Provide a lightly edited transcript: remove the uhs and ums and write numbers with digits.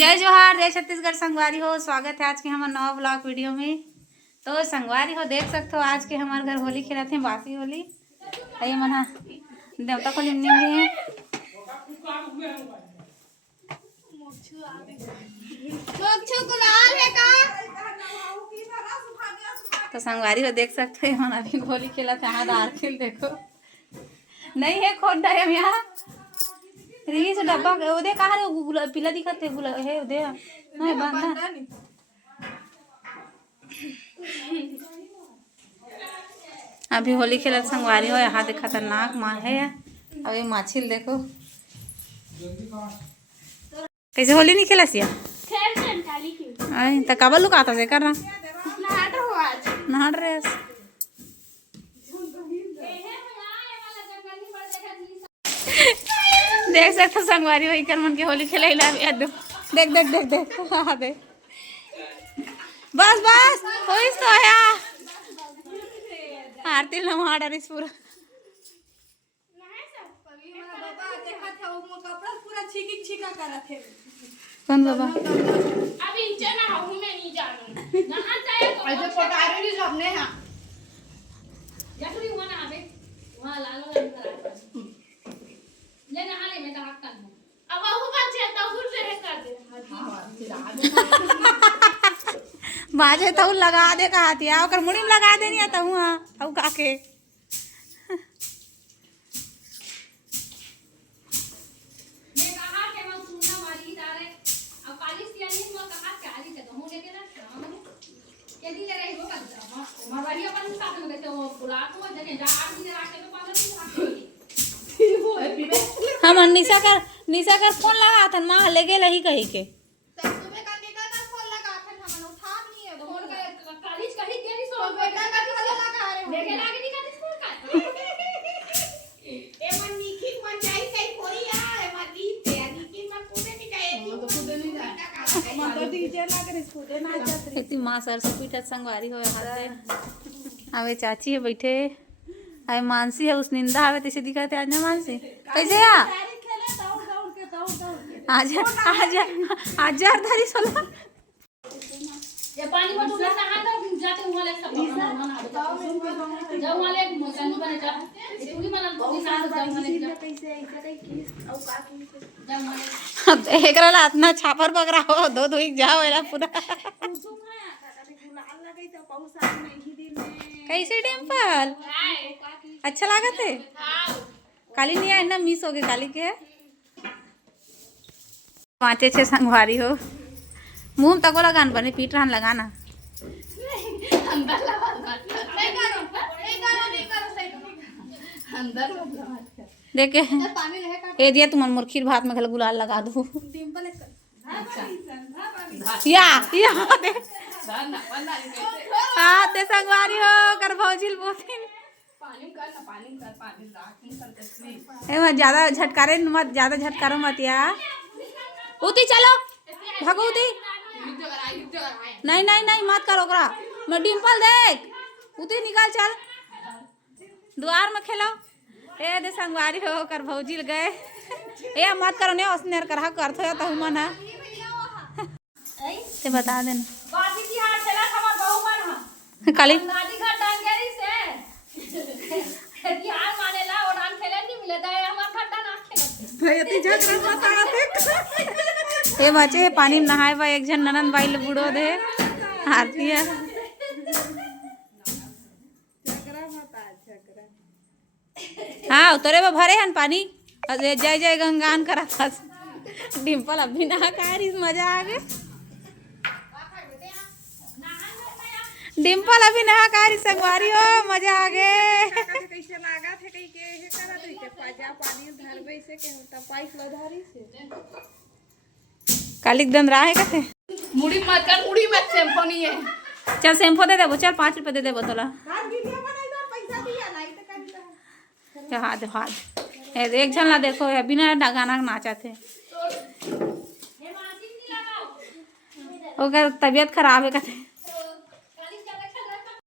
जय जोहार, जय छत्तीसगढ़। संगवारी हो, स्वागत है आज के हमारे नवा ब्लॉग वीडियो में। तो संगवारी हो देख सकते हो आज के हमारे घर होली खेलते हैं, बासी होली। ये मना देवता को लिमने हुए हैं। तो संगवारी हो देख सकते हो हम अभी होली खेला था। हाँ दार खेल देखो नहीं है खोट है हम यहाँ रीस डब्बा ओदे कहाँ रे पीला दिखत है बुला है ओदे नहीं बांधा अभी होली खेलत संगवारी हो। यहाँ दे खतरनाक माँ है। अब ये माछिल देखो कैसे होली नहीं खेला सिया काबल लुक आता से करना नहाट रे देख सकते संगवारी वही कर मन के होली खेले देख देख देख देख हाँ देख बस बस होइस तो है आरती लम्हा डरिस पूरा कौन बाबा अभी ना हूं मैं नहीं जानू नहा जाए तो ऐसे पटारे भी सबने हां जखरी हुआ ना अबे वहां लाल लाल करा ले नहा ले मैं तलाक कर दूं अब वो बात है तो फिर से कर दे बाजे तो लगा दे कहतिया ओकर मुड़ी में लगा देनी आता हूं अब काके मैं कहा के मैं सुनना वाली तारे अब पालिस यानी मैं कहा चाली से कहूं लेके ना यदि ले रही हो कर मरवाड़ी अपन साथ में देते वो बुला को जने जा 8 दिन राखे में 15 दिन राखे हम निशा कर फोन लगा था मां ले गेल ही कही के तुम्हें का निका का फोन लगा था हम उठा नहीं है फोन का कालिज कही देरी सो बेटा का फोन लगा रहे हो देखे लागे निका दिस फोन का ए मन निकी मन जाई कई कोई आ ए मन दी ते निकी मन कूदे नहीं गए तो कूदे नहीं जा मन तो डीजे लग रे कूदे ना जात रे इतनी मां सर से पीटा संगवारी हो हाथे अबे चाची है बैठे अबे मानसी है उस निंदा आवे तैसे दिखाते आज ना मानसी कैसे आ आजा आजा आजा धारी सोला ये पानी में डूबना कहां तक जाते वहां ले सब जाओ वहां ले मकान बने जा पूरी बना पूरी साथ जाओ वहां ले जा कैसे ऐसे की औ का की जाओ वहां अब एकरा ला इतना छापर पकड़ा हो दो दो एक जाओ एला पूरा गुलाल लगे तो बहुत साथ में ही दिन में कैसे टेम्पल अच्छा लागत है काली नहीं है ना मिस हो गए काली के पाँचे छह संगवारी हो मुंह तक लगान बने पीट रहा लगाना अंदर लगा नहीं करो अंदर देखे पानी रहे का ए दिया तुम मुर्खीर भात में गुलाल लगा दो डिंपल या दे हां दे संगवारी हो कर भौजिल बोथिन पानी राख नहीं करते ए मत ज्यादा झटकारे मत ज्यादा झटकारो मत या उती चलो भागो उती नहीं नहीं नहीं मत करो ओकरा मैं डिंपल देख उती निकाल चल द्वार में खेलो ए दे संगवारी हो कर भौजिल गए ए मत करो ने उसने कर करथो त हम ना ते बता देना बाजी की हाथ चला हमर बहु मन काली गाड़ी घर डांगेरी से यार मानेला और डांग खेले नहीं मिले दे हमर खड्डा ना खेले भयती झगड़ा मत आते ए बच्चे पानी में नहाए बा एक जन ननन बाई ले बुड़ो दे आरती है हाँ उतरे बा भरे हन पानी अरे जय जय गंगान करा था डिंपल अभी नहा कारी मजा आ गए डिंपल अभी नहा कारी संगवारी हो मजा आ गए कैसे लागा थे कई के हे करा दे के पाजा पानी धरबे से के होता पाइप लधारी से कालिक दन रहा है कथे मुड़ी मत कर मुड़ी में शैम्पू नहीं है चल शैम्पू दे दे चल 5 रुपए दे दे बोतला हां वीडियो बनाई दो पैसा दिया नहीं तो कर दे हाथ एक झन ला देखो है बिना गाना नाचा थे ओकर तबीयत खराब है कथे